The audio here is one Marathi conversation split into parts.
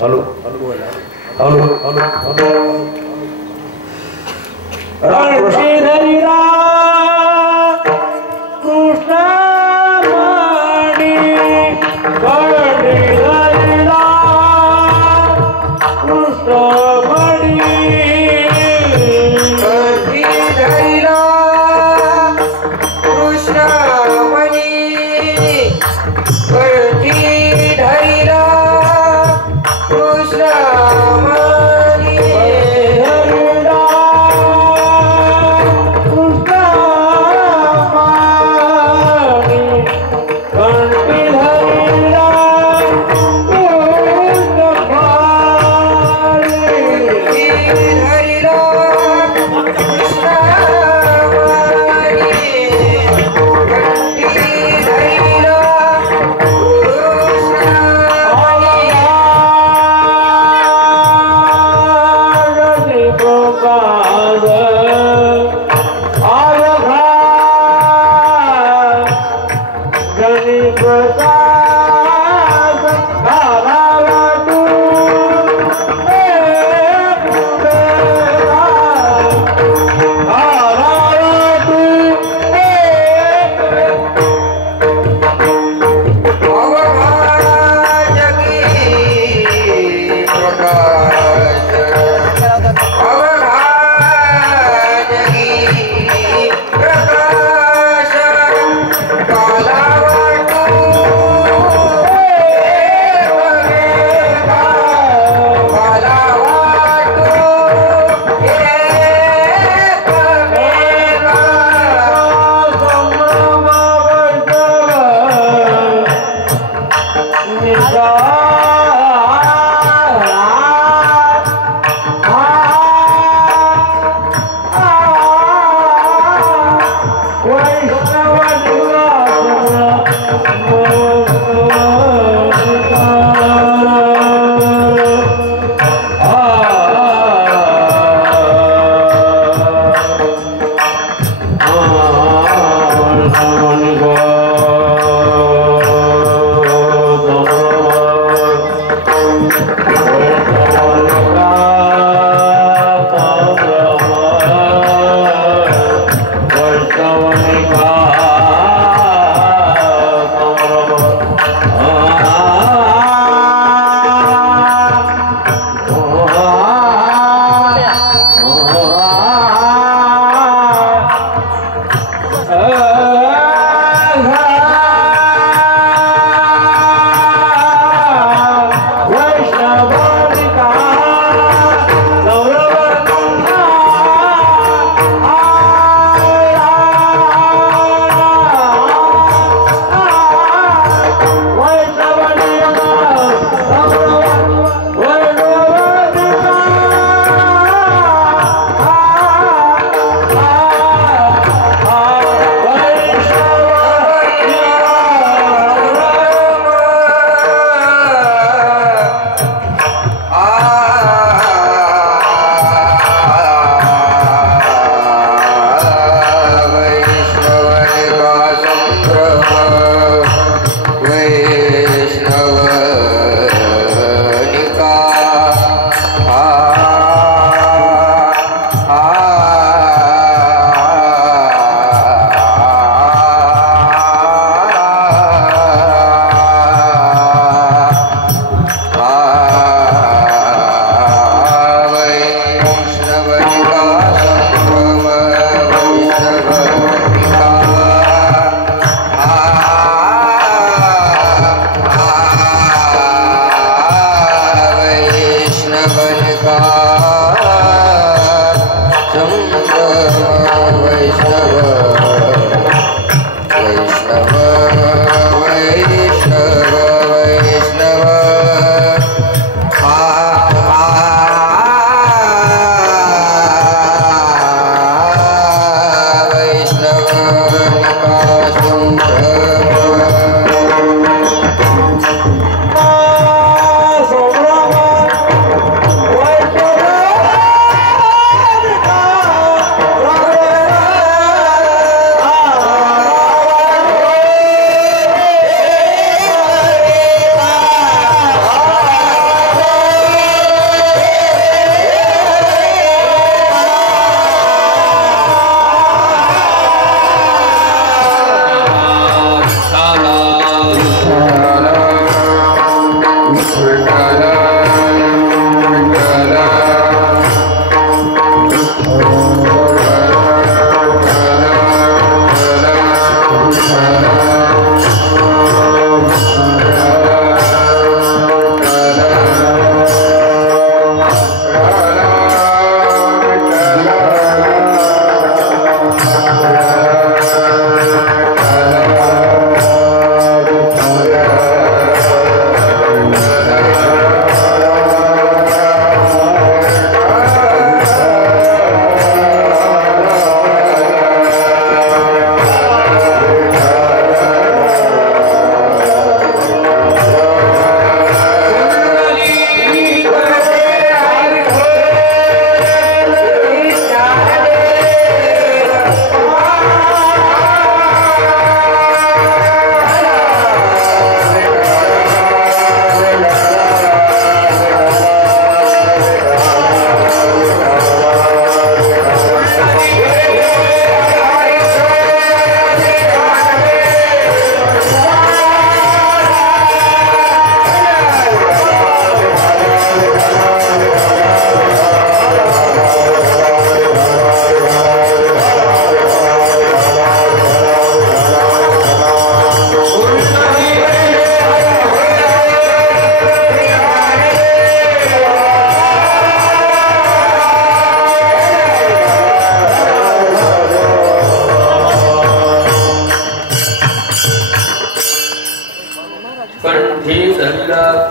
Hello hello hello hello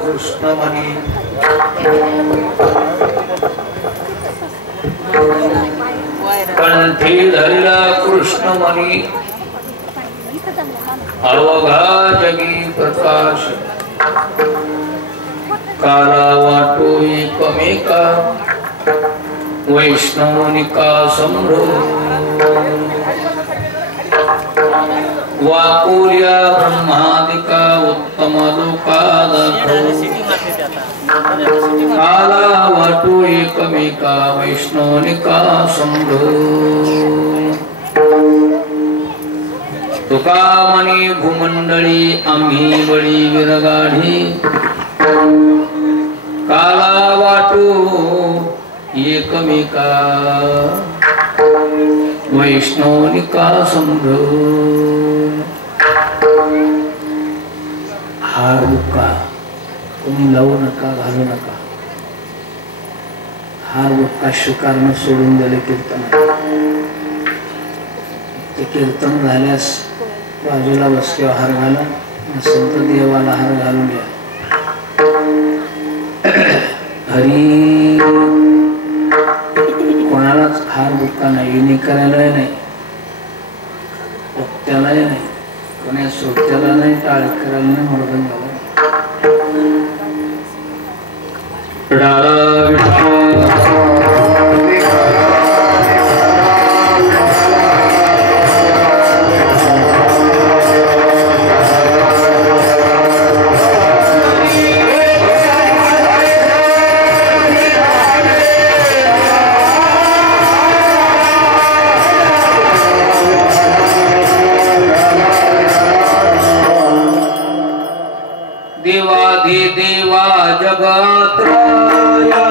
Krishnamani कंठी धरला कृष्णमणि अवघा जगी प्रकाश काला वाटो एकमेका वैष्णवनिका संभ्रो वाकुर्या ब्रह्मादिका उत्तम लोकादाखो काला वाटो एकमेका वैष्णवनिका संभ्रो तुका मनी भूमंडळी आम्ही बळी विरगाढी काला वाटो एकमेका वैष्णवनिका संभ्रो हार बुक्का तुम्ही लावू नका घालू नका हार बुक्का स्वीकारणं सोडून दिले कीर्तन ते कीर्तन झाल्यास बाजूला बसल्यावर हार घाला संत देवाला हार घालून द्या हरी कोणालाच हार बुक्का नाही निकरायलाही नाही वक्त्यालाही नाही कोण्या सोत्याला नाही टाळ करायला नाही मर्दंगाला देवा जगत्रय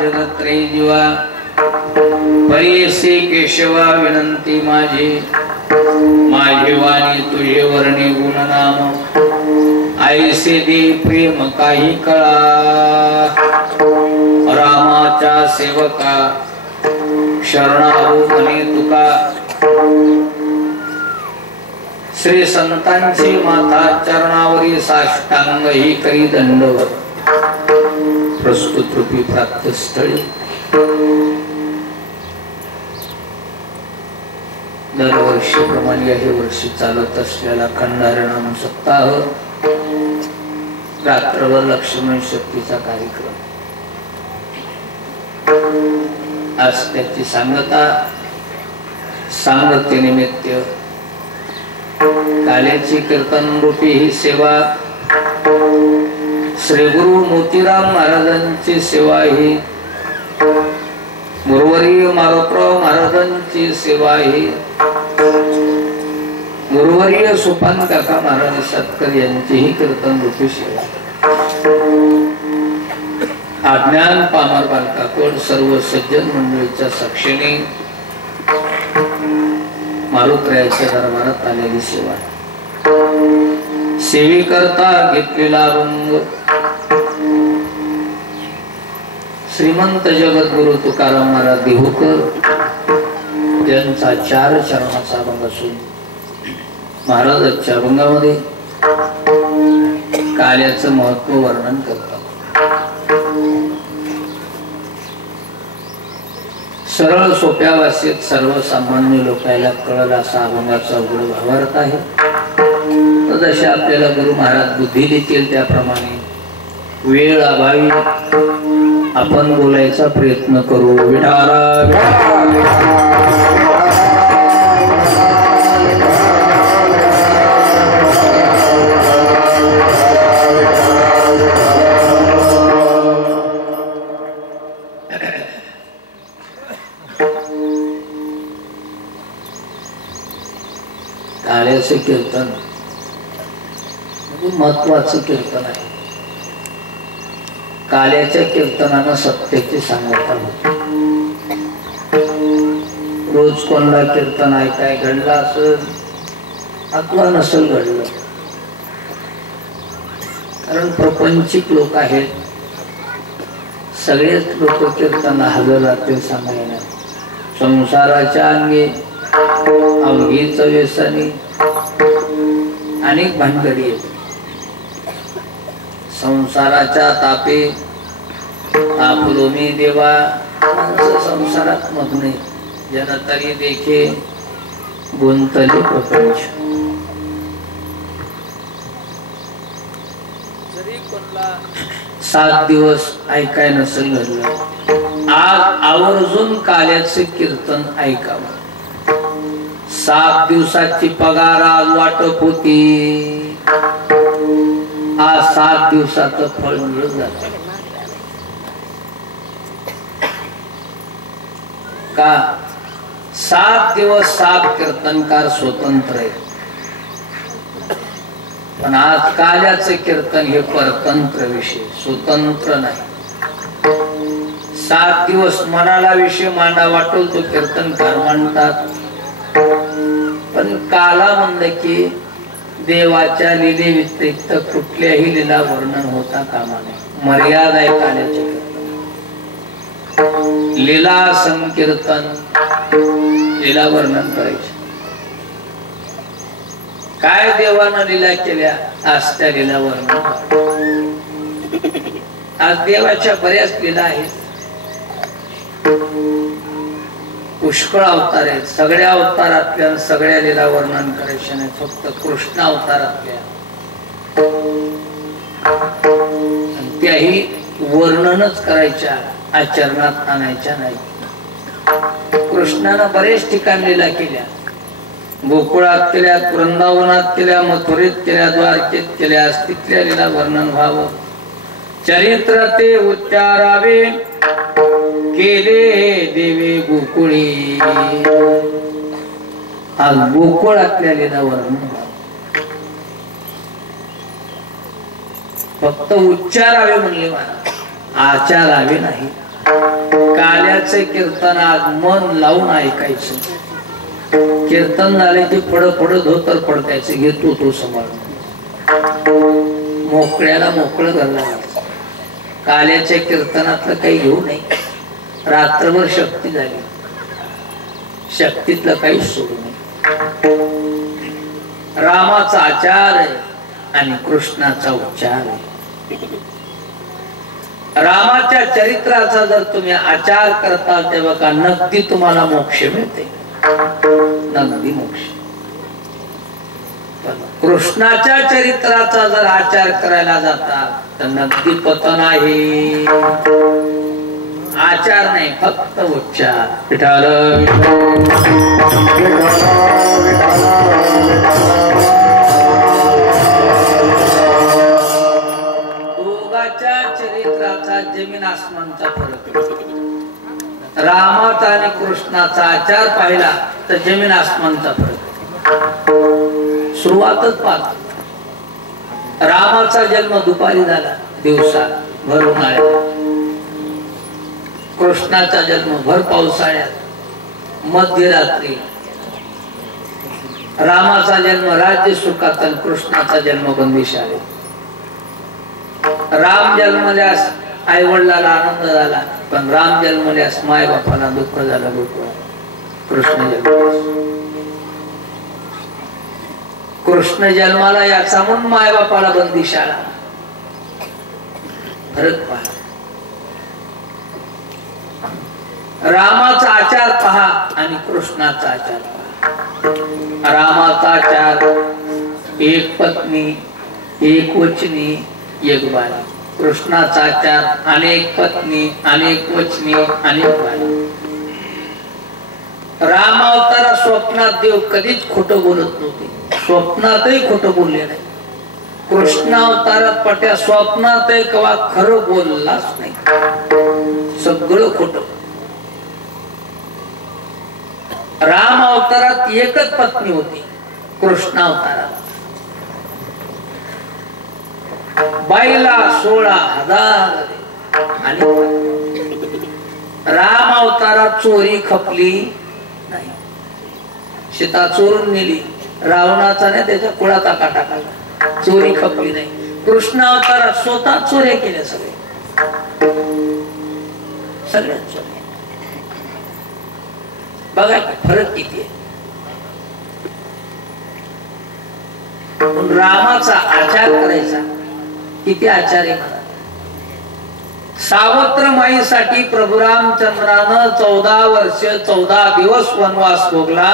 जगत्रे जीवा परियसे केशवा विनंती माझी माझी वाणी तुझे वर्णी गुणनाम ऐसे दे प्रेम काही कळा रामाच्या सेवका शरणागो म्हणे तुका श्री संतांची माता चरणावरी साष्टांग ही करी दंडवत प्रस्तुत रूपी प्राप्त स्थळी दरवर्षीप्रमाणे हे वर्षी चालत असलेला खंडारनाम सप्ताह रात्रभर लक्ष्मण शक्तीचा कार्यक्रम आज त्याची सांगतेनिमित्त काल्याची कीर्तन रूपी ही सेवा श्री गुरु मोतीराम महाराजांची सेवा ही गुरुवर्य मारुतराव महाराजांची सेवा ही गुरुवर्य सोपान काका महाराज सत्कर यांचीही कीर्तन रूपी सेवा अज्ञान पामर बालकाकोड सर्व सज्जन मंडळीच्या साक्षीने मारुतरायाच्या दरबारात आलेली सेवा सेवेकरता घेतलेला रंग श्रीमंत जगद्गुरु तुकाराम महाराज देहूकर यांचा 4 चरणाचा अभंग असून महाराजांच्या अभंगामध्ये काल्याचं महत्व वर्णन करतात. सरळ सोप्या भाषेत सर्वसामान्य लोकांना कळला असा अभंगाचा उघड भावार्थ आहे. जसे आपल्याला गुरु महाराज बुद्धी देतील त्याप्रमाणे वेळ अभावी आपण बोलायचा प्रयत्न करू. काल्याचे कीर्तन महत्वाचं कीर्तन आहे. काल्याच्या कीर्तनानं सत्याची सांगता होती. रोज कोणला कीर्तन ऐकाय घडला असेल अथवा नसेल घडलं, कारण प्रपंचिक लोक आहेत. सगळेच लोक कीर्तन हजर राहतील सांगायला. संसाराच्या अंगी अवघीच व्यसनी अनेक भानगडी आहेत. संसाराच्या तापे आपलो मी देवा संसारात मग्न जनतरी देखे गुंतले प्रपंच. जरी कोणला 7 दिवस ऐकाय नसेल घडलं, आज आवर्जून काल्याचे कीर्तन ऐकावं. 7 दिवसाची पगार आज वाटप होती, आज 7 दिवसाचं फळ मिळत जात का? 7 दिवस 7 कीर्तनकार स्वतंत्र आहेत, पण आज काल्याचे कीर्तन हे परतंत्र विषय, स्वतंत्र नाही. 7 दिवस मनाला विषय मांडा वाटल तो कीर्तनकार मांडतात, पण काला म्हणलं की देवाच्या लीले व्यतिरिक्त कुठल्याही लीला वर्णन होता कामा नये. मर्यादा आहे काल्याच्या कीर्तन. लीला संकीर्तन, लीला वर्णन करायचे. काय देवानं लीला केल्या आज त्या लीला वर्णन. आज देवाच्या बऱ्याच लीला आहेत, पुष्कळ अवतार आहेत. सगळ्या अवतारातल्या सगळ्या लीला वर्णन करायचे नाही, फक्त कृष्ण अवतारातल्या त्याही वर्णनच करायच्या, आचरणात आणायच्या नाही. कृष्णानं बरेच ठिकाणी लीला केल्या. गोकुळात केल्या, वृंदावनात केल्या, मथुरेत केल्या, द्वारकेत केल्या. तिथल्या लीला वर्णन व्हावं, चरित्र ते उच्चारावे, केले देवे गोकुळी. आज गोकुळातल्या लीला वर्णन फक्त उच्चारावे म्हणले, मला आचारावे नाही. काल्याचे कीर्तन आज मन लावून ऐकायचं. कीर्तन झाले की पड धोतर पडकायचं, घेतो तो सांभाळ. मोकळ्याला मोकळं घालणार. काल्याच्या कीर्तनातलं काही घेऊ नये. रात्रभर शक्ती झाली, शक्तीतलं काही सोडू नये. रामाचा आचार आहे आणि कृष्णाचा उच्चार आहे. रामाच्या चरित्राचा जर तुम्ही आचार करता तेव्हा का नक्की तुम्हाला मोक्ष मिळते, नक्की मोक्ष. कृष्णाच्या चरित्राचा जर आचार करायला जाता तर नक्की पतन आहे. आचार नाही, फक्त उच्चार. विठाल दोघाच्या चरित्राचा जमीन आसमानचा फरक. रामाचा आणि कृष्णाचा आचार पाहिला तर जमीन आसमानचा फरक. सुरुवातच पाहतो. रामाचा जन्म दुपारी झाला, दिवसा भर उन्हाळ्यात. कृष्णाचा जन्म भर पावसाळ्यात, मध्यरात्री. रामाचा जन्म राज्य सुखात आणि कृष्णाचा जन्म बंदिशाळेत. राम जन्मल्यास आई वडिलाला आनंद झाला, पण राम जन्मल्यास माय बापाला दुःख झालं. कृष्ण जन्मल्यास, कृष्ण जन्माला याचा म्हणून माय बापाला बंदिशाळा. फरक पहा. रामाचा आचार पहा आणि कृष्णाचा आचार पहा. रामाचा आचार एक पत्नी, एक वचनी, एक बाळा. कृष्णाचा आचार अनेक पत्नी, अनेक वचनी, अनेक बाळा. राम अवतारा स्वप्नात देव कधीच खोटं बोलत नव्हते, स्वप्नातही खोटं बोलले नाही. कृष्ण अवतारात पट्या स्वप्नातही कवा खरं बोललाच नाही, सगळं खोटं. राम अवतारात एकच पत्नी होती, कृष्ण अवतारात बाईला 16,000. आणि राम अवतारात चोरी खपली नाही. सीता चोरून नेली, रावणाचा नाही त्याच्या कुळात आका टाकला, चोरी खपली नाही. कृष्ण अवतारात स्वतः चोऱ्या केल्या, सगळ्यात चोऱ्या. बघा फरक किती आहे. रामाचा आचार करायचा किती आचार आहे मला. सावत्र माईसाठी प्रभू रामचंद्रानं 14 वर्ष 14 दिवस वनवास भोगला.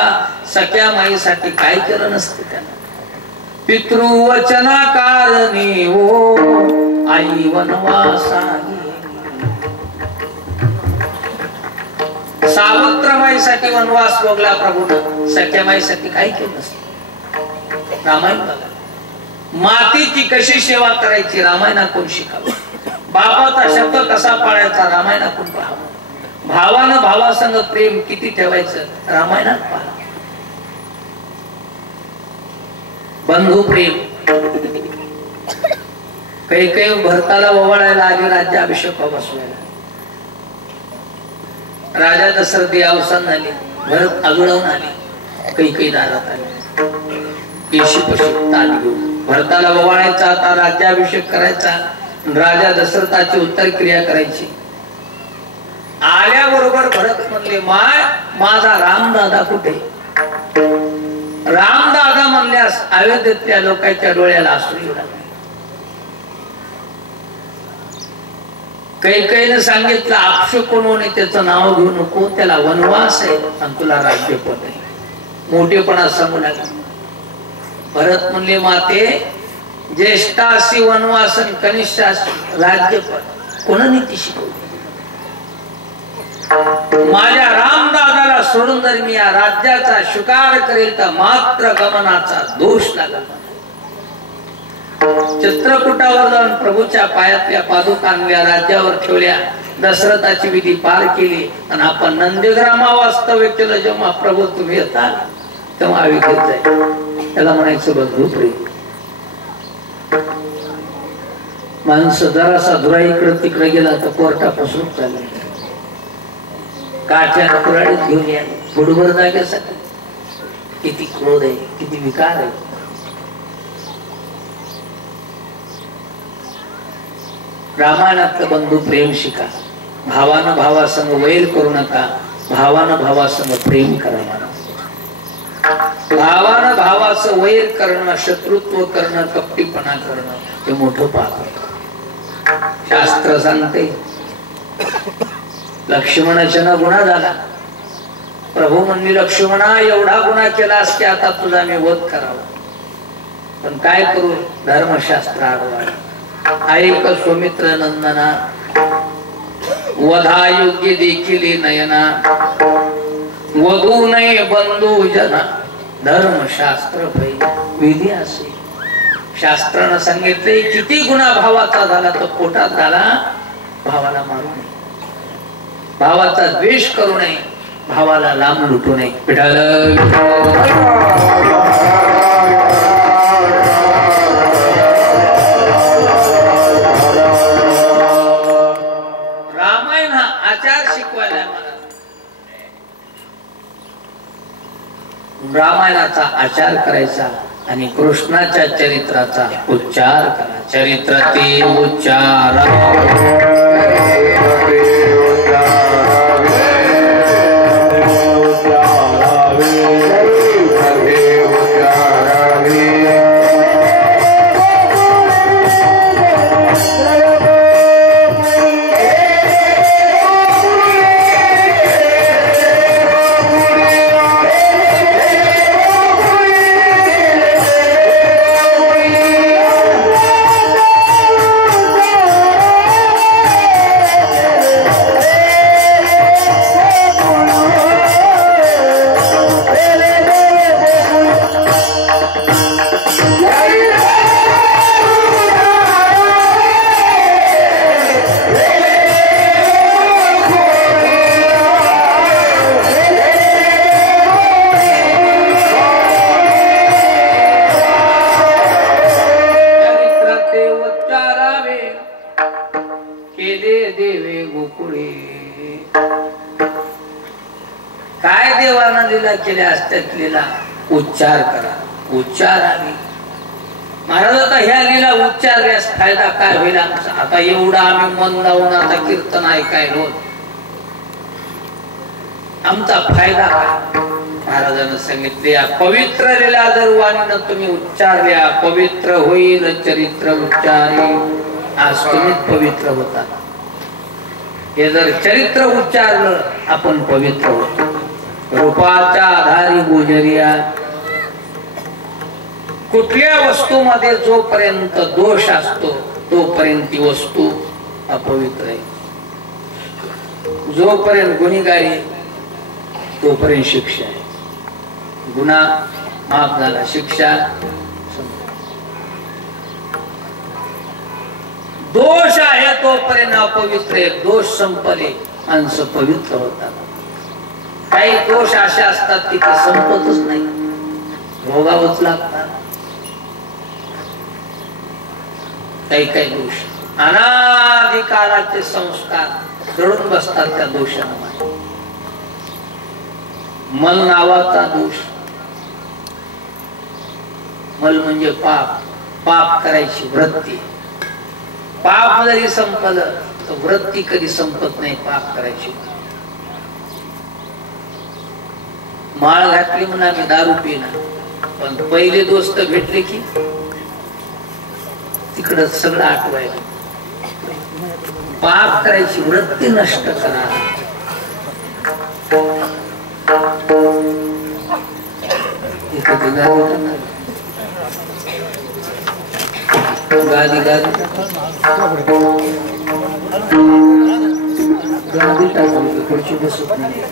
सख्या माईसाठी काय केलं नसतं त्यानं. पितृवचना कारणी हो आई वनवासाई. सावत्र माईसाठी वनवास भोगला प्रभूनं, सख्या माईसाठी काय केलं नसतं. रामायण बघा. मातीची कशी सेवा करायची रामायणातून शिकावं. बापाचा शब्द कसा पाळायचा रामायणातून पाहावं. भावानं भावासंग प्रेम किती ठेवायचं रामायणात पाहा. बंधू प्रेम. काही भरताला ओवाळायला आली राज्याभिषेक बसवायला. राजा दशरथी अवसान झाली, भरत आगळवून आली, काही दारात आली. ताट घेऊन भरताला ओवाळायचा, आता राज्याभिषेक करायचा. राजा दशरथाची उत्तर क्रिया करायची. आल्याबरोबर भरत म्हणले, माय माझा रामदादा कुठे. रामदादा म्हणल्यास अयोध्येतल्या लोकांच्या डोळ्याला अश्रू येऊ लागले. कैकेयीने सांगितलं, अपशकुनाने त्याचं नाव घेऊ नको, त्याला वनवास आहे आणि तुला राज्यपद आहे. मोठेपणा सांगू लागला. भरत म्हणले, माते ज्येष्ठासी वनवास आणि कनिष्ठासी राज्यपद कोण नीती शिकवली. माझ्या रामदादाला सोडून जर मी या राज्याचा स्वीकार करेल तर मात्र गमनाचा दोष लागला. चित्रकूटावर जाऊन प्रभूच्या पायातल्या पादुका आणल्या, राज्यावर ठेवल्या. दशरथाची विधी पार केली आणि आपण नंदीग्रामा वास्तव्य केलं. जेव्हा प्रभू तुम्ही येतात तेव्हा विधीत जाईल. त्याला म्हणायचं बंधू प्रेम. माणसं जरासा धुरा इकडे तिकडे गेला तर कोर्टापासून चालला. काठ्या कुऱ्हाडीत घेऊन या फुटभर जाग्यासाठी. किती क्रोध आहे, किती विकार आहे. रामायणातलं बंधू प्रेम शिका. भावानं भावासंग वैर करू नका, भावानं भावासंग प्रेम करा. भावानं भावाचं वैर करणं, शत्रुत्व करणं, कपटीपणा करणं हे मोठं पाप आहे. शास्त्र सांगते लक्ष्मणाचा गुन्हा झाला. प्रभू म्हणली लक्ष्मणा एवढा गुन्हा केलास की आता तुझा मी वध करावा. पण काय करू, धर्मशास्त्र आडवा. ऐक सुमित्र नंदना, वधा योग्य देखील नयना, वधू नये बंधू जना, धर्मशास्त्र भय विधी असे. शास्त्रानं सांगितले किती गुन्हा भावाचा झाला तर पोटात झाला, भावाला मारू नये, भावाचा द्वेष करू नये, भावाला लांब लुटू नये. रामायण हा आचार शिकवायला मला. रामायणाचा आचार करायचा आणि कृष्णाच्या चरित्राचा उच्चार करा. चरित्र ते उच्चार केल्या असतात लीला उच्चार करा. उच्चार आली महाराज. आता ह्या लीला उच्चारल्यास फायदा काय होईल आमचा? आता एवढा आम्ही मन लावून आता कीर्तन ऐकाय रोज, आमचा फायदा काय? महाराजांना सांगितले या पवित्र लीला जर वाणीनं तुम्ही उच्चारल्या, पवित्र होईल चरित्र उच्चारी. आज तुम्हीच पवित्र होता. हे जर चरित्र उच्चारलं आपण पवित्र होतो. रूपाच्या आधारी गुजरिया. कुठल्या वस्तूमध्ये जोपर्यंत दोष असतो तोपर्यंत ती वस्तू अपवित्र आहे. जोपर्यंत गुन्हेगारी तोपर्यंत शिक्षा आहे. गुन्हा माफ झाला, शिक्षा. दोष आहे तोपर्यंत अपवित्र आहे. दोष संपले माणसं पवित्र होतात. काही दोष असे असतात की ते संपतच नाही, भोगावंच लागतात. काही काही दोष अनादिकालाचे संस्कार दडून बसतात त्या दोषांना. मल नावाचा दोष. मल म्हणजे पाप, पाप करायची वृत्ती. पाप जरी संपलं तर वृत्ती कधी संपत नाही पाप करायची. माळ घातली म्हणून आम्ही दारू पिणार, पण पहिले दोस्त भेटले की तिकडं सगळं आठवायला. पाप करायची वृत्ती नष्ट करा. गादी गादी गादी टाकून खुर्ची बसत नाही.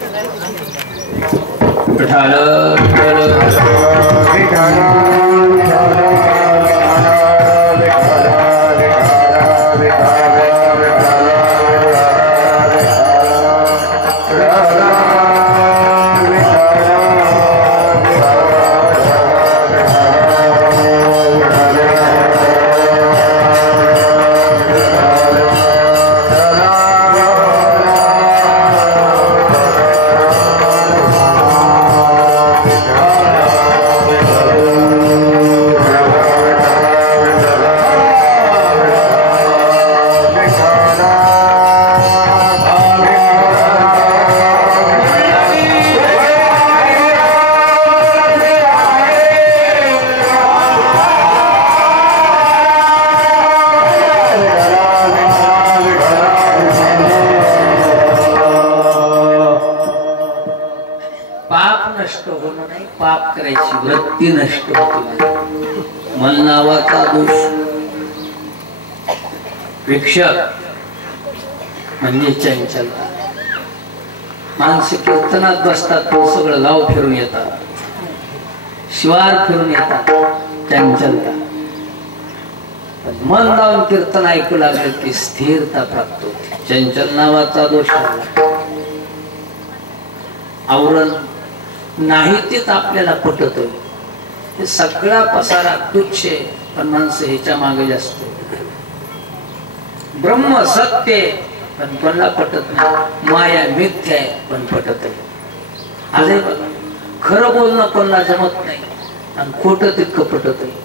नष्ट होणं नाही, पाप करायची वृत्ती नष्ट होती. मन नावाचा दोष. भिक्षक म्हणजे चंचलता. माणसं कीर्तनात बसतात पण सगळं गाव फिरून येतात, शिवार फिरून येतात, चंचलता. पण मन लावून कीर्तन ऐकू लागलं की स्थिरता प्राप्त होते. चंचल नावाचा दोष आला. आवरण नाही तेच आपल्याला पटत. हे सगळा पसारा तुच्छ आहे, पण माणसं ह्याच्या मागे जास्त. ब्रह्म सत्य पण कोणाला पटत नाही. माया मिथ्या आहे पण पटत आहे. आले बघा, खरं बोलणं कोणाला जमत नाही आणि खोटं तितकं पटत आहे.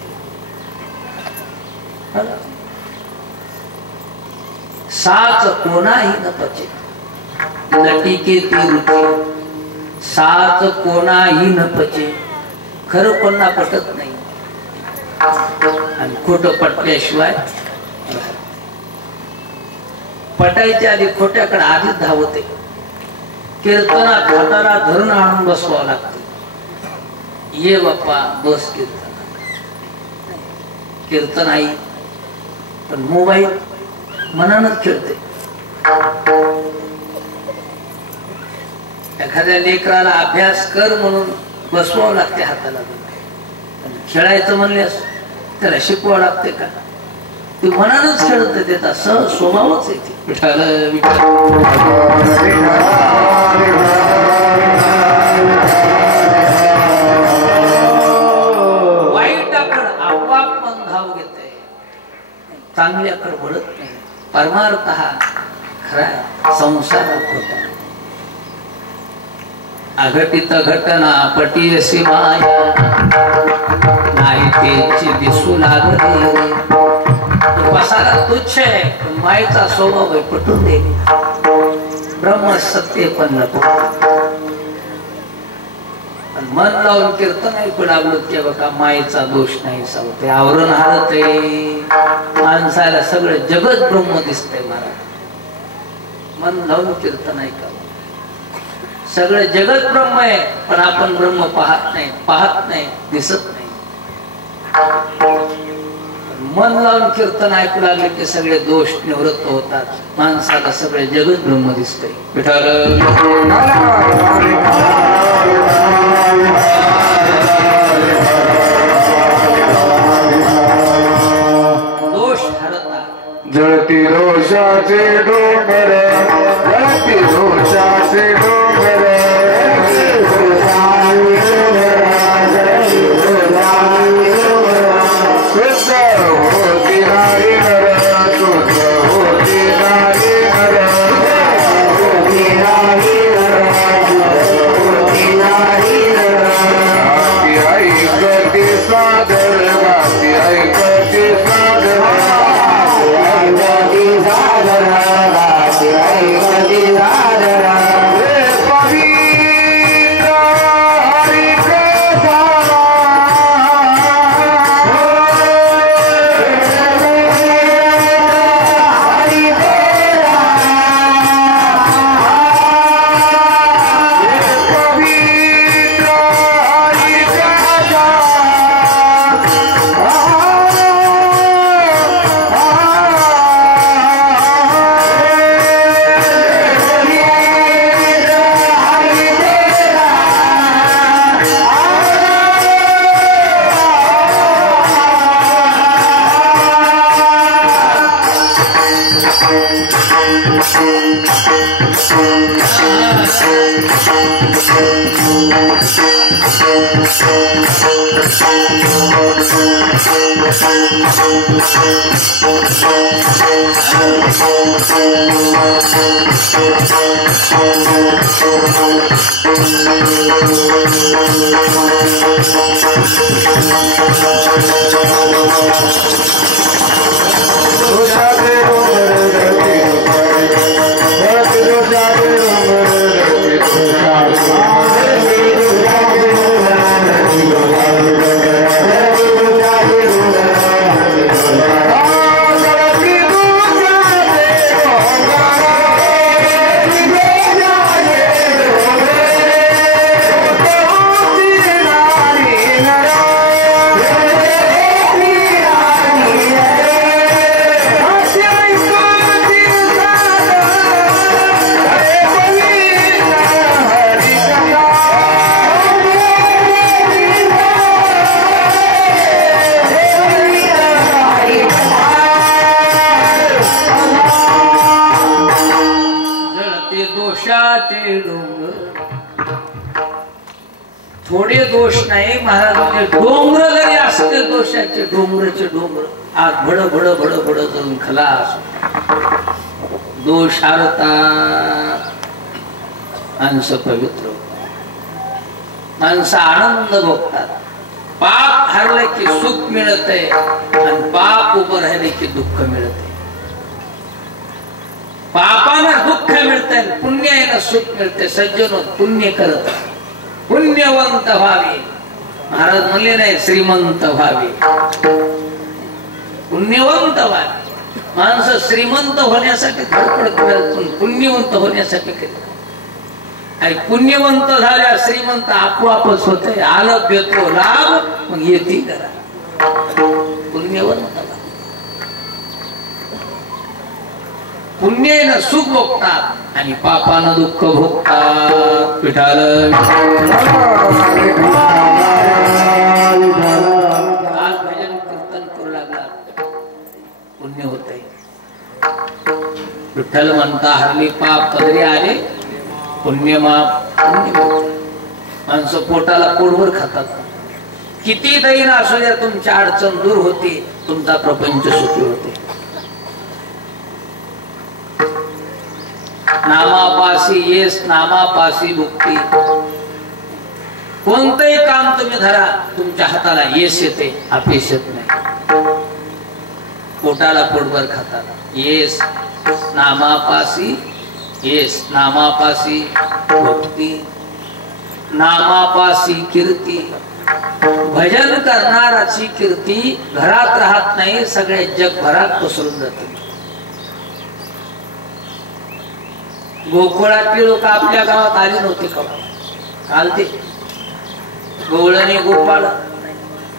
साच कोणाही न पचे, नटिके ती रुची. साच कोणाही न पचे, खरं कोणाला पटत नाही आणि खोटं पटल्याशिवाय. पटायच्या आधी खोट्याकडे आधीच धावते. कीर्तनात हाताला धरून आणून बसवावं लागतं. ये बाप्पा बस कीर्तन. कीर्तन आई पण मोबाईल मनानच खेळते. एखाद्या लेकराला अभ्यास कर म्हणून बसवावं लागते हाताला. खेळायचं म्हणल्यास त्याला शिकवावं लागते का? ते मनानच खेळत. त्याचा सहज स्वभावच येते. विठाल विठाल वाईटाकडे आपोआप मन धाव घेते, चांगल्याकडे वळत नाही. परमार्थ हा खरा संसारात होता. अघटित घटना पटीयसी माया, नाही तेची दिसू लागली. पसारा तुच्छ आहे पण मायेचा स्वभाव आहे पटून दे. ब्रह्म सत्य पण नको. मन लावून कीर्तन ऐकू लागलो की बघा मायेचा दोष नाही सावते. आवरण हारत आहे. माणसाला सगळं जगत ब्रह्म दिसतंय. मला मन लावून कीर्तन ऐकावं. सगळं जगत ब्रह्म आहे पण आपण ब्रह्म पाहत नाही, दिसत नाही. मन लावून कीर्तन ऐकू लागले की सगळे दोष निवृत्त होतात. माणसाला सगळे जगत ब्रह्म दिसतंय. विठाल दोष हरतात. जळती रोषाचे डोंगर, जळती रोषाचे डोंगर, दोष नाही. महाराज म्हणजे डोंगर जरी असते दोषाचे, डोंगराचे डोंगर आज भड भड भड भड जाऊन खलास. दोष हारता माणसं पवित्र, माणसं आनंद भोगतात. पाप हरले की सुख मिळते आणि पाप उभं राहिले की दुःख मिळते. पापानं दुःख मिळते, पुण्यानं सुख मिळते. सज्जन पुण्य करत पुण्यवंत व्हावे. महाराज म्हणले नाही श्रीमंत व्हावे, पुण्यवंत व्हावे. माणसं श्रीमंत होण्यासाठी धडपड करत पण पुण्यवंत होण्यासाठी केलं. आणि पुण्यवंत झाल्या श्रीमंत आपोआपच होते. आलं भेटलो लाभ मग येते करा. पुण्यवंत पुण्यानं सुख भोगतात आणि पापानं दुःख भोगतात. विठाल आज भजन कीर्तन करू लागला पुण्य होते. विठ्ठल म्हणता हरली पाप कदरी आले पुण्य माप. माणसं पोटाला पोटभर खातात. किती दैन असू द्या तुमच्या अडचण दूर होते, तुमचा प्रपंच सुखी होते. नामापासी येस नामापासी मुक्ती. कोणतंही काम तुम्ही धरा तुमच्या हाताला यश येते, अपयश येत नाही. पोटाला पोटभर खातात. येस नामापासी येस नामापासी भक्ती, नामापासी कीर्ती. भजन करणाराची कीर्ती घरात राहत नाही, सगळ्या जगभरात पसरून जाते. गोकुळातली लोक आपल्या गावात आली नव्हती का? काल ते गवळणी गोपाळ,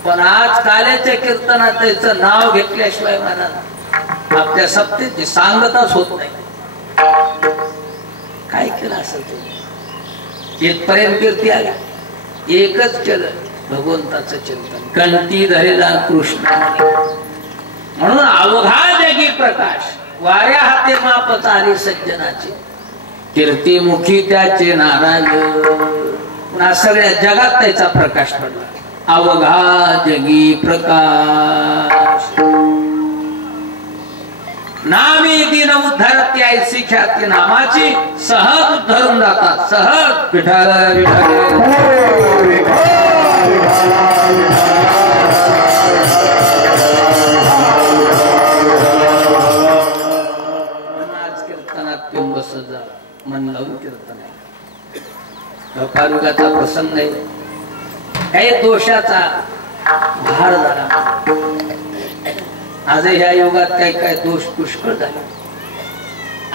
पण आज काल्याच्या कीर्तनात त्याचं नाव घेतल्याशिवाय मला आपल्या सप्तेची सांगताच होत नाही. काय केलं असेल ते? इथपर्यंत कीर्ती आली. एकच केलं, भगवंताचं चिंतन. कंठी धरेला कृष्ण म्हणून अवघा जगी प्रकाश. वाऱ्या हाते माप चाली सज्जनाची, कीर्ती मुखी त्याचे नाराज. सगळ्या जगात त्याचा प्रकाश पडला. अवघा जगी प्रकाश. नामी दिन उद्धरती ऐसी ख्याती नामाची. सहज उद्धरून जातात, सहज. विठाल आज कीर्तनात पिंब सजा मन लावून कीर्तन आहे. फारुगाचा प्रसंग आहे. काही दोषाचा भार झाला. आज ह्या युगात काही काही दोष पुष्कळ झाले.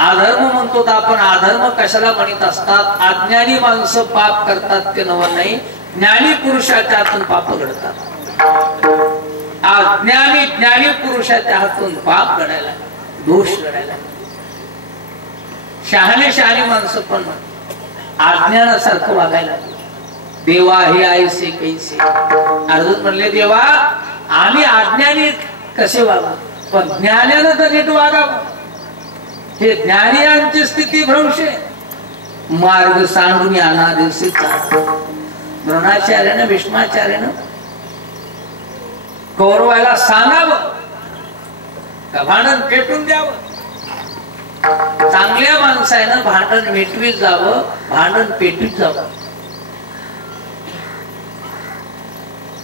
अधर्म म्हणतो तर आपण अधर्म कशाला म्हणत असतात? अज्ञानी माणसं पाप करतात ते नवल नाही, ज्ञानी पुरुषाच्या हातून पाप घडतात. अज्ञानी ज्ञानी पुरुषाच्या हातून पाप घडायला, दोष घडायला. शहाणे शहाणे माणसं पण अज्ञानासारखं वागायला. देवा हे ऐसे कैसे. अर्जुन म्हणले देवा आम्ही अज्ञानी कसे वागा, पण ज्ञानानं तर नीट वागावं. हे ज्ञानियांची स्थिती भ्रंश. मार्ग सांगून अनादिवशी द्रोणाचार्यानं भीष्माचार्यानं कौरवाला सांगावं का भांडण पेटून द्यावं. चांगल्या माणसानं भांडण मिटवीत जावं, भांडण पेटवीत जावं.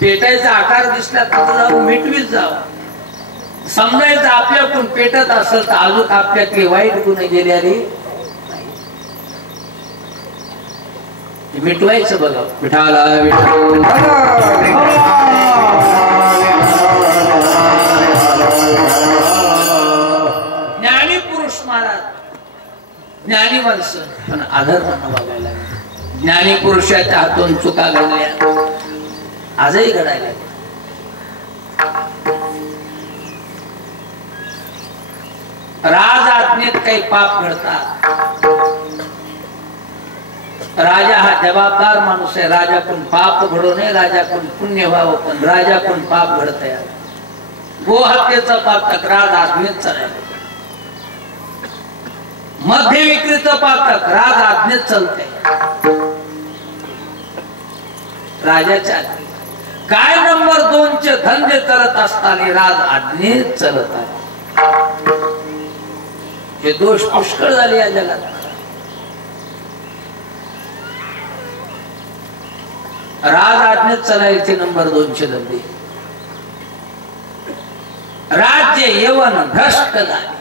पेटायचा आकार दिसला तर जाऊन मिटवीत जावं. समजायचं आपल्याकडून पेटत असेल तर अजून आपल्याकडे वाईट गुण गेल्याने मिटवायचं बघा. विठाला ज्ञानी पुरुष महाराज, ज्ञानी माणसं पण अधर्मानं वागायला. ज्ञानी पुरुषाच्या हातून चुका घडल्या, आजही घडायला. राज आज्ञेत काही पाप घडतात. राजा हा जबाबदार माणूस आहे. राजाकडून पाप घडू नये, राजाकडून पुण्य व्हावं, पण राजाकडून पाप घडत आहे. गोहत्येचं पाप तक्रार आज्ञेत चालत. मध्य विक्रीचं पाप तक्रार आज्ञेत चालते. राजाच्या आज्ञे. काय नंबर 2चे धंदे करत असताना राज आज्ञेत चलत आहे. हे दोष पुष्कळ झाले या जगात. राज आज्ञेत चलायचे नंबर 2चे धंदे. राज्य यवन भ्रष्ट झाले.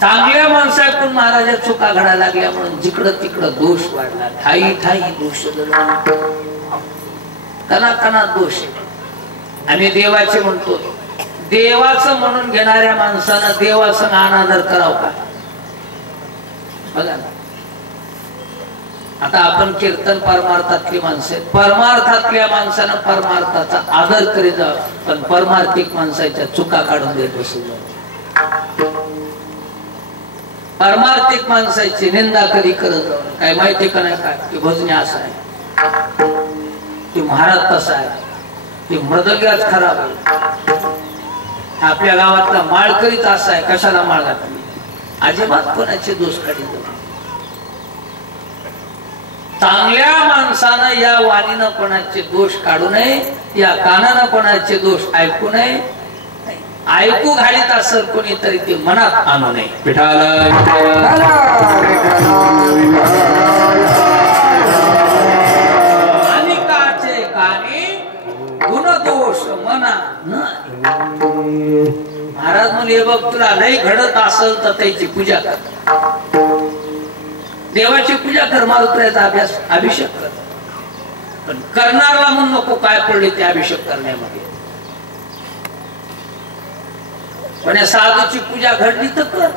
चांगल्या माणसाकडून महाराजा चुका घडायला लागल्या म्हणून जिकडं तिकडं दोष वाढला. ठाई ठाई दोष, कणा दोष. आम्ही देवाचे म्हणतो, देवाचं म्हणून घेणाऱ्या माणसानं देवाचं अनादर करावं का? बघा ना, आता आपण कीर्तन परमार्थातली माणसं आहेत. परमार्थातल्या माणसानं परमार्थाचा आदर करीत जावं, पण परमार्थिक माणसाच्या चुका काढून देत बसू. परमार्थिक माणसाची निंदा कधी करत जाऊ. काय माहिती का नाही काय की भजनी असं आहे, की महाराज तसा आहे, की मृदंगाच खराब आहे, आपल्या गावातला माळकरीच असा आहे, कशाला माळ घातली. अजिबात कोणाचे दोष काढीत जाऊ. चांगल्या माणसानं या वाणीनं कोणाचे दोष काढू नये, या कानानं कोणाचे दोष ऐकू नये. ऐकू घालीत असेल कोणीतरी ते मनात आणू नये. विठाला अनेकाचे कानी गुणदोष मना न. महाराज म्हणजे बघ, तुला लय घडत असेल तर त्याची पूजा कर. देवाची पूजा कर, मारुत्राचा अभिषेक कर. पण करणारला म्हणून नको काय पडले ते अभिषेक करण्यामध्ये. कोण्या साधूची पूजा घडली तर कर,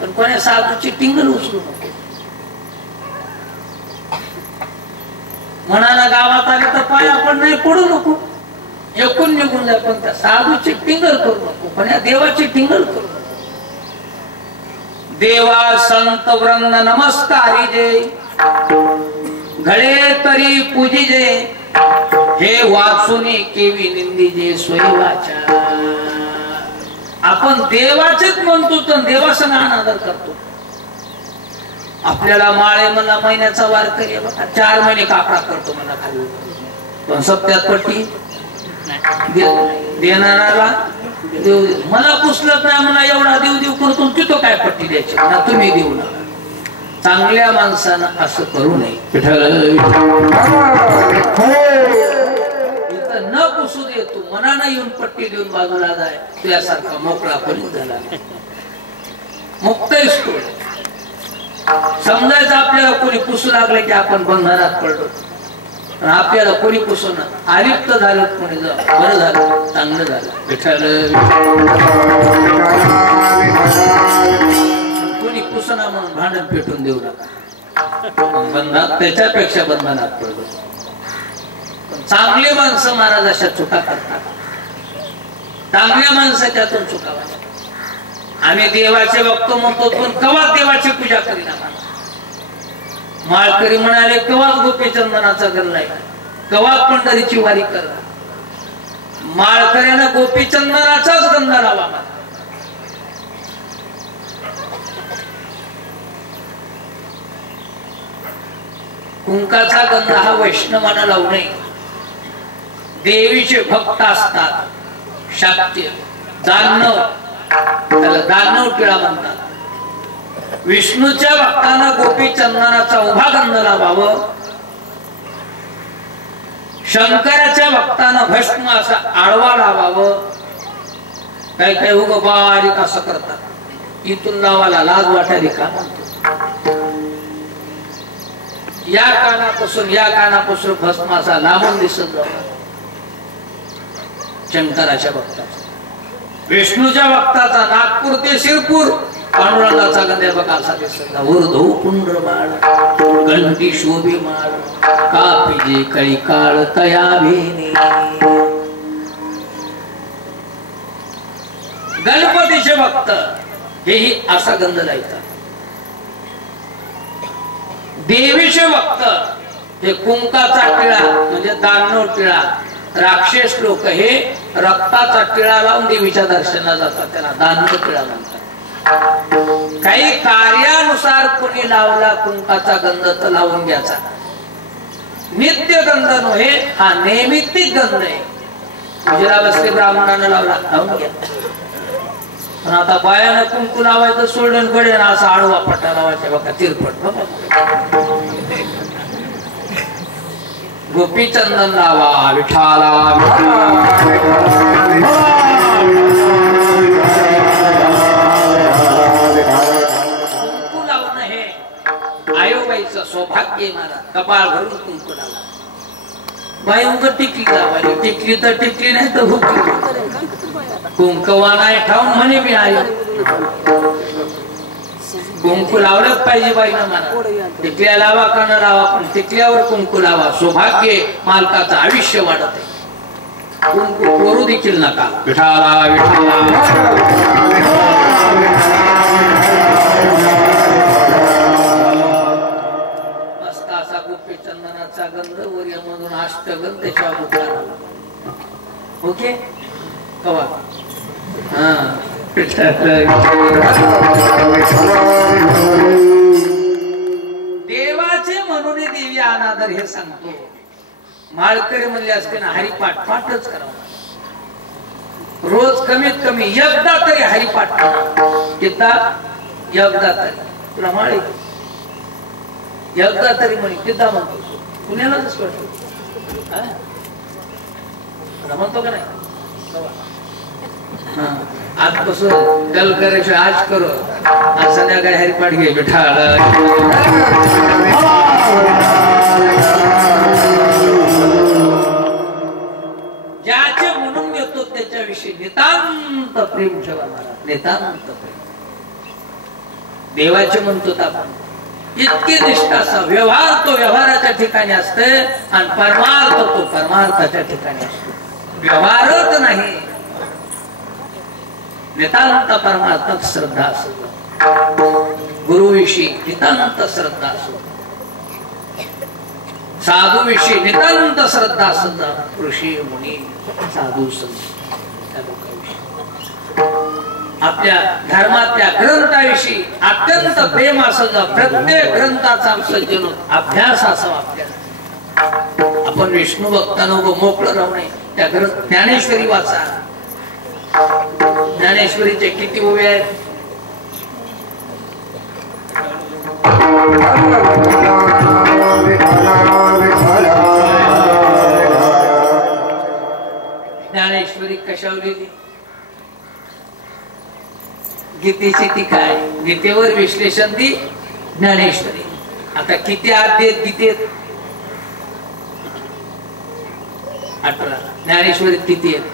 पण कोण्या साधूची टिंगल उचलू नको. म्हणाला गावात आले तर पाया पण नाही पडू नको, एकूण निघून जाय, पण त्या साधूची टिंगल करू नको, पण या देवाची टिंगल करू नको. देवा संत वृंद नमस्कारी जे, घडे तरी पूजी जे, हे वाचुनी केवी निंदी जे स्वयवाचा. आपण देवाचेच म्हणतो तर देवाचा अनादर करतो. आपल्याला माळे मला महिन्याचा वारकरी बघा, 4 महिने कापडा करतो मला खाली, पण सप्त्यात पट्टी देणाराला देव. मला पुसलत नाही म्हणा, एवढा देव देव करतो, तिथं काय पट्टी द्यायची ना, तुम्ही देऊ नका. चांगल्या माणसानं असं करू नये. इथं न पुसू दे, तू मनानं येऊन पट्टी देऊन बाजूला जाय. तुझ्यासारखा मोकळा कोणी झाला मुक्त असतो. समजायचं आपल्याला कोणी पुसू लागले की आपण बंधनात पडलो, पण आपल्याला कोणी पुसून आलिप्त झालं, कोणी बरं झालं, चांगलं झालं. कोणी पुसना म्हणून भांडण पेटून देऊ नका. बंधनात त्याच्यापेक्षा बंधनात पडलो. चांगली माणसं महाराज अशा चुका करतात. चांगल्या माणसाच्यातून चुका वाटतात. आम्ही देवाचे बघतो म्हणतो, पण कवा देवाची पूजा करीना. माळकरी म्हणाले कवाच गोपीचंदनाचा गल्ला आहे, कवाच पंढरीची वारी करणार. माळकऱ्यानं गोपीचंदनाचाच गंध लावा. कुंकाचा गंध हा वैष्णवानं लावू नये. देवीचे भक्त असतात, शाक्य दानव, त्याला दानव टिळा म्हणतात. विष्णूच्या भक्तांना गोपी चंदनाचा उभा गंध लावावं. शंकराच्या भक्तांना भस्म असा आडवा लावावं. काही काही उग बारीक असं करतात, इथून लावायला लाज वाटायली का म्हणतो. या कानापासून भस्म असा लांबून दिसत जावा शंकराच्या भक्ताचा. विष्णूच्या भक्ताचा नागपूर ते शिरपूर पांडुरंगाचा गंध्या बघा असा दिसत. उर्धव पुंड्र माळ गंटी शोभी माळ कापिजे कळी काळ तया भेने. गणपतीचे भक्त हेही असा गंध लायतात. देवीचे भक्त हे कुंकाचा टिळा म्हणजे दानव टिळा. राक्षस लोक हे रक्ताचा टिळा लावून देवीच्या दर्शनाला जातात, त्याला दानव टिळा म्हणतात. काही कार्यानुसार कोणी लावला कुंकाचा गंध तर लावून घ्यायचा, नित्य गंध नव्हे, हा नैमित्तिक गंध आहे. पूजेला बसले ब्राह्मणानं लावला, लावून घ्या. पण आता बायानं कुंकू लावायचं सोडून पडेल असा आडवा पट्टा लावायचा बघा, तिरपट बघा. गोपीचंदन लावा विठाला, कुंकू लावणं हे आयोबाईचं सौभाग्य आहे. मला कपाळ भरून कुंकू लावा. बाई उग टिकली लावायला, टिकली तर टिकली नाही तर हुकली. कुंकवा नाही ठाऊन म्हणे मी आयो. कुंकू लावलंच पाहिजे बाईनं मला. टिकल्या लावा का न लावा, पण टिकल्यावर कुंकू लावा. सौभाग्य मालकाचं आयुष्य वाढत आहे. कुंकू करू देखील नका. विठाला विठाला मस्त असा गोपीचंदनाचा गंध वर्यामधून अष्टगंध त्याच्यावर. ओके कवा हा देवाचे म्हणून देवी अनादर हे सांगतो. माळकरी म्हणले असते ना हरिपाठ पाठच करावा. रोज कमीत कमी एकदा तरी हरिपाठ करा. किती एकदा तरी. तुला माळी एकदा तरी म्हणे किती म्हणतो पुण्यालाच म्हणतो का नाही. आजपासून गल करायचं आज करो. आज संध्याकाळी हरिपाठ घे विठाळ. ज्याचे म्हणून घेतो त्याच्याविषयी नितांत प्रेम ठेवा. नितांत प्रेम. देवाचे म्हणतो आपण इतकी निष्ठा असा. व्यवहार तो व्यवहाराच्या ठिकाणी असते आणि परमार्थ तो परमार्थाच्या ठिकाणी असतो. व्यवहारच नाही. नितांत परमार्थात श्रद्धा असत. गुरुविषयी नितांत श्रद्धा असत. साधूविषयी नितांत श्रद्धा असत. ऋषी मुनी साधू संत त्या लोकांविषयी आपल्या धर्मातल्या ग्रंथाविषयी अत्यंत प्रेम असत. प्रत्येक ग्रंथाचा सज्जन अभ्यास असावा आपल्याला. आपण विष्णू भक्तांनो मोकळं राहू नये. त्या ग्रंथ ज्ञानेश्वरी वाचा. ज्ञानेश्वरीचे किती ओव्या आहेत. ज्ञानेश्वरी कशावर लिहिली. गीतेची टीका आहे. गीतेवर विश्लेषण ती ज्ञानेश्वरी. आता किती अध्याय गीतेत. 18. ज्ञानेश्वरीत किती आहेत.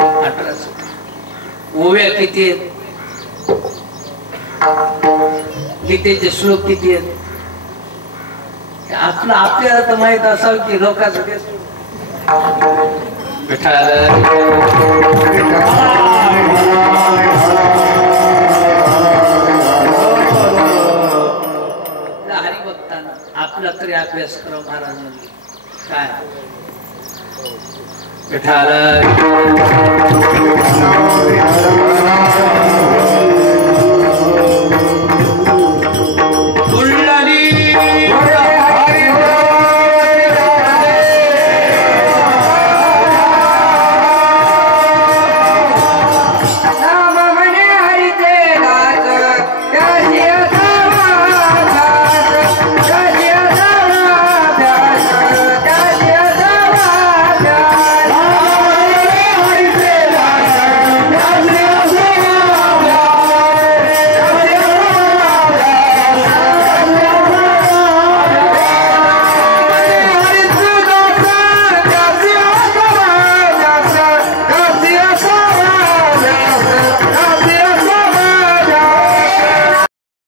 18. ओव्या किती आहेत. गीतेचे श्लोक किती आहेत. आपलं आपल्याला तर माहित असावं की लोकांचं हरिभक्तांना आपला तरी अभ्यास करा. महाराज म्हणजे काय विठाला